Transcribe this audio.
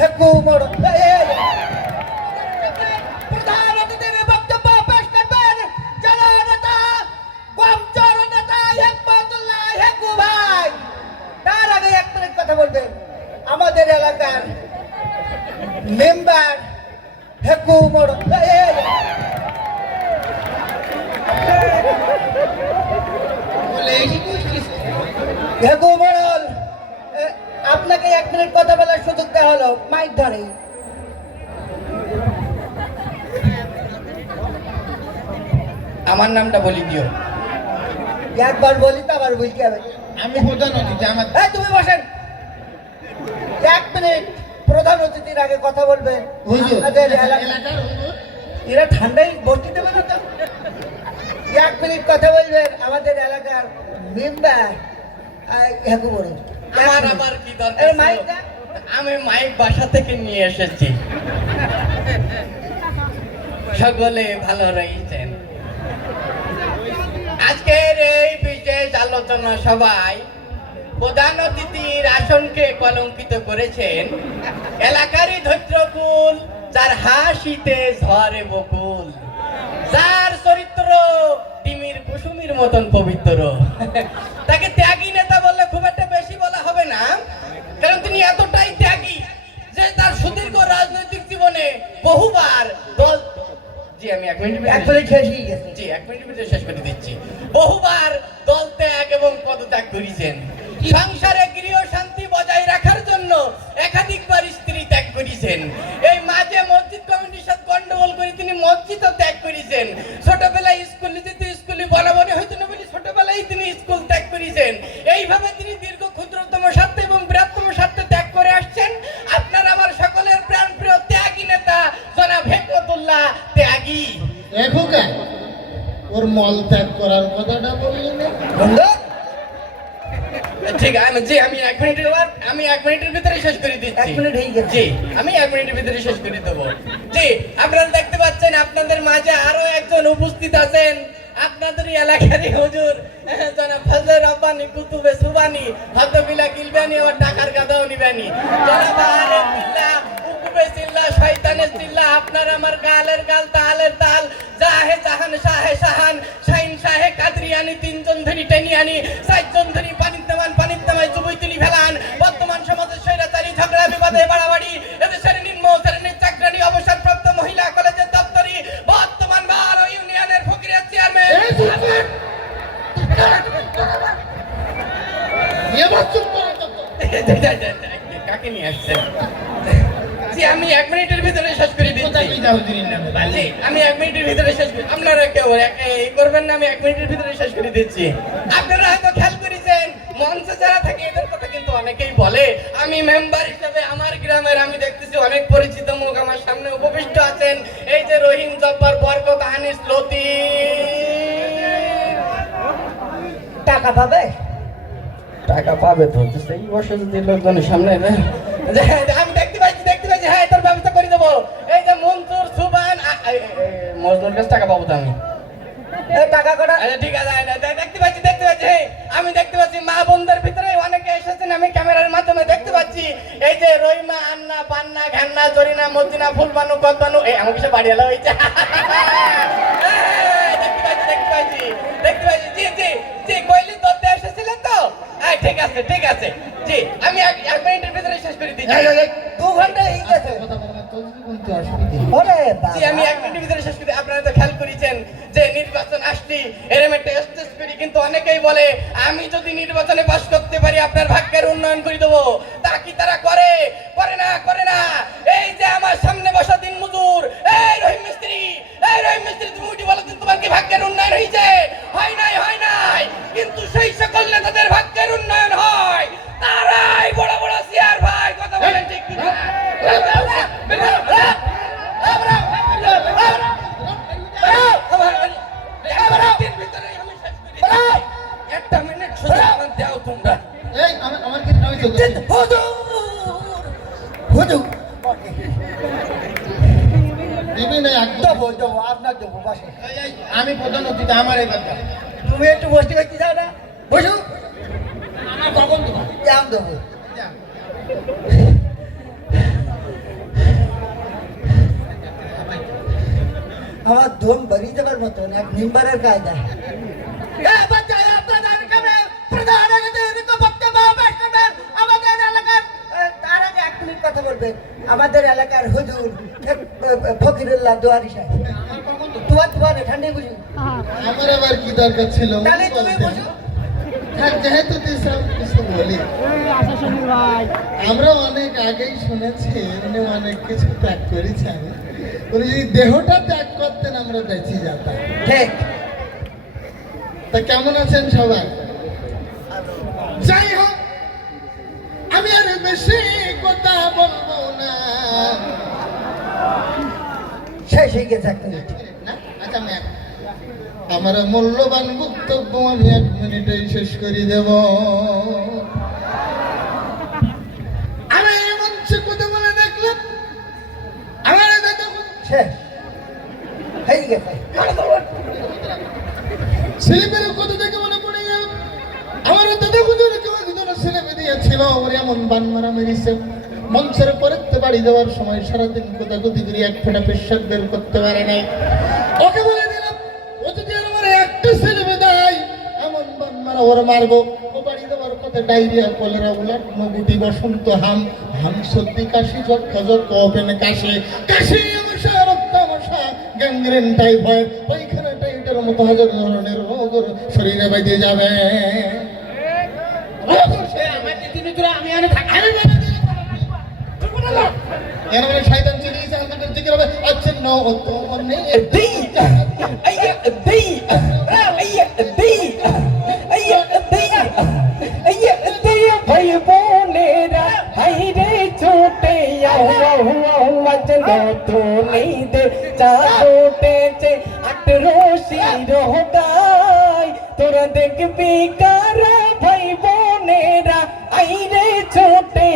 হেকু মোড়ল প্রধান অতিথির বক্তব্য পেশ করবেন জননেতা গমচর নেতা হেকমতুল্লাহ হেকু ভাই। তার আগে এক মিনিট কথা বলবেন আমাদের এলাকার মেম্বার হেকু মোড়ল হেকু মোড়ল, আপনাকে এক মিনিট কথা বলার সুযোগ দেওয়া হলো, মাইক ধরে। আমার নামটা বলি দিও। একবার বলি তো আবার বলতে হবে। আমি প্রধান অতিথি, আমার এই তুমি বসেন, এক মিনিট প্রধান অতিথির আগে কথা বলবেন আপনাদের এলাকার এরা ঠান্ডায় বসতে দেবে না তো। এক মিনিট কথা বলবেন আমাদের এলাকার মেম্বার হেকু মোড়ল। আমার আবার কি দরকার এই ছিল? মাইকটা আমি মাইক বাসা থেকে নিয়ে এসেছি। সকলে ভালো রয়েছেন। আজকের এই বিশেষ আলোচনা সভায় প্রধান অতিথির আসনকে কলঙ্কিত করেছেন এলাকারই ধৈর্যকুল, যার হাসিতে ঝরে বকুল, যার চরিত্র তিমির কুসুমির মতন পবিত্র। তাকে ত্যাগী নেতা বললে খুব একটা বেশি বলা হবে না, কারণ তিনি এতটাই ত্যাগী যে তার সুদীর্ঘ রাজনৈতিক জীবনে বহুবার দল আমি 1 মিনিট শেষ করে দিচ্ছি। বহুবার দল ত্যাগ এবং পদত্যাগ করেছেন। সংসারে গৃহ শান্তি বজায় রাখার জন্য একাধিকবার স্ত্রী ত্যাগ করেছেন। এই মাঝে মসজিদ কমিটির সাথে গন্ডগোল করে তিনি মসজিদও ত্যাগ করেছেন। ছোটবেলায় স্কুলে যেতে স্কুলে বলাবলি হইতো না বলে ছোটবেলায় তিনি স্কুল ত্যাগ করেছেন। এইভাবে তিনি দীর্ঘ ক্ষুদ্রতম স্বার্থে এবং বৃহত্তম স্বার্থে ত্যাগ করে আসছেন। আপনার আমার সকলের প্রাণপ্রিয় ত্যাগী নেতা জনাব হেকমতুল্লাহ ত্যাগী। দেখো কেন ওর মল ত্যাগ করার কথাটা বললি না? ঠিক আছে জি, আমি 1 মিনিটের ভিতরে শেষ করে দিচ্ছি। 1 মিনিট হয়ে গেছে। জি, আমি 1 মিনিটের ভিতরে শেষ করে দেবো। জি, আপনারা দেখতে পাচ্ছেন আপনাদের মাঝে আরো একজন উপস্থিত আছেন, আপনাদেরই এলাকারই হুজুর জনাব ফজলে রব্বানি কুতুবে সুবানি হযবিলা গিলবানি ও টাকার গাদাও নিবানি জনাব আলে বিল্লাহ উকুবে সিল্লাহ শয়তানের সিল্লাহ। আপনার আমার গালের গাল তালের তাল জাহে জাহান শাহে শাহান শাইন শাহে কাদরিয়ানি, 3 জন ধরি টেনিয়ানি, 4 জন ধরি পানির নামায় জুবুই তুলি ফেলান। বর্তমান সমাজের স্বৈরাচারী ঝগড়া বিবাদে বাড়াবাড়ি, এদেশের নিম্ন শ্রেণীর চাকরানি, অবসরপ্রাপ্ত মহিলা কলেজের দপ্তরি, বর্তমান বারো ইউনিয়নের ফকিরের চেয়ারম্যান। কাকে নিয়ে আসছেন? জি, আমি 1 মিনিটের ভিতরে শেষ করে দিচ্ছি। জি, আমি 1 মিনিটের ভিতরে শেষ করি। আপনারা কেউ এই করবেন না, আমি 1 মিনিটের ভিতরে শেষ করে দিচ্ছি। আপনারা হয়তো খেয়াল করেছেন মঞ্চে যারা থাকে এদের কথা কিন্তু অনেকেই বলে। আমি মেম্বার হিসেবে আমার গ্রামের আমি দেখতেছি অনেক পরিচিত মুখ আমার সামনে উপবিষ্ট আছেন। এই যে রহিম জব্বার, বরকত, আনিস, লতিফ। টাকা পাবে? টাকা পাবে তো, সেই বছর যদি লোকজনের সামনে আমি দেখতে পাচ্ছি হ্যাঁ তোর ব্যবস্থা করে দেবো। এই যে মনসুর সুবান মজনুর কাছে টাকা পাবো তো আমি। টাকা কটা ঠিক আছে, দেখতে পাচ্ছি আমি দেখতে পাচ্ছি মা বোনদের ভিতরে অনেকে এসেছেন, আমি ক্যামেরার মাধ্যমে দেখতে পাচ্ছি। এই যে রহিমা, আন্না, পান্না, ঘান্না, জরিনা, মদিনা, ফুলবানু, কদবানু, এই আমার কিছু বাড়ি এলো হয়েছে। দেখতে পাচ্ছি জি জি জি, কইলি ধরতে এসেছিলেন তো? হ্যাঁ ঠিক আছে জি, আমি 1 মিনিটের ভিতরে শেষ করে দিচ্ছি। 2 ঘন্টা হয়ে গেছে। জি, আমি 1 মিনিটের ভিতরে শেষ করি। আপনারা তো খেয়াল করেছেন যে নির্বাচন আসলি এরকম একটা স্টেজ করি, কিন্তু অনেকেই বলে আমি যদি নির্বাচনে পাস করতে পারি আপনার ভাগ্যের উন্নয়ন করে দেবো। তা কি তারা করে না? এই যে আমার সামনে বসা দিন মজুর, এই রহিম মিস্ত্রি, তুমি উঠি বলো তোমার কি ভাগ্যের উন্নয়ন হয়েছে? হয় নাই, কিন্তু সেই সকল নেতাদের ভাগ্যের উন্নয়ন হয়, তারাই বড় বড় চেয়ার ভাই। কথা বলেন ঠিক কি না? একটা মিনিট শুধু দাও তোমরা। আমার কি আমি চলতে দিবি না একদম। দেবো আপনার দেবো বসে। আমি প্রধান অতিথি, আমার এবার দাও। তুমি একটু বসতে পারছি যাও না, বসু আমার কখন দেবো? আম দেবো। আমার ধুম ভরি যাবার মতন এক মেম্বারের কায়দা প্রধান অতিথির বক্তব্য পেশ করবেন আমাদের এলাকার তার আগে এক মিনিট কথা বলবেন আমাদের এলাকার হুজুর ফকিরুল্লাহ দুয়ারি সাহেব তোমার ঠান্ডায় বুঝি আমার আবার কি দরকার ছিল তাহলে তুমি বুঝো হ্যাঁ, যেহেতু তুই সব কিছু বলি আমরা অনেক আগেই শুনেছি উনি অনেক কিছু ত্যাগ করেছেন। উনি যদি দেহটা ত্যাগ করতেন আমরা বেঁচে যেতাম। ঠিক তা কেমন আছেন সবাই? যাই হোক, আমি আর বেশি কথা বলবো না। শেষ হয়ে গেছে এক মিনিট না? আচ্ছা, আমার মূল্যবান বক্তব্য আমি 1 মিনিটেই শেষ করে দেব। আমি এই মঞ্চে কথা বলে দেখলাম আমার শেষ হয়ে গেছে ছেলেমেয়ের কথা দেখে মনে পড়ে গেল আমার দাদা হুজুর কেউ একজন ছেলে মেয়ে ছিল ওর এমন বান মারা মেরেছে মঞ্চের পরেতে বাড়ি যাওয়ার সময় সারাদিন কোথাকুতি করে এক ফোঁটা পেশাব বের করতে পারে নাই। ওকে বলে দিলাম ও যদি আমার একটা ছেলে মেয়ে দেয় এমন বান মারা ওর মারবো। ও বাড়ি যাওয়ার পথে ডায়রিয়া কলেরা উলাট নগুটি বসন্ত হাম হাম সর্দি কাশি যক্ষা যক্ষ ওপেন কাশি কাশি আমশা রক্ত আমশা গ্যাংগ্রেন টাইফয়েড পায়খানা টাইটের মতো হাজার ধরনের রোগ ওর শরীরে বেঁধে যাবে। আমি আনে থাকি এর মানে শয়তান চলে গেছে আমাদের জিকির হবে আচ্ছা না ও তো নেই ভাই বোনেরা হাইরে ছোটে তো নেই দে চা ছোটেছে 18 শির গায় তোরা দেখবি কারা ভাই বোনেরা আইরে ছোটে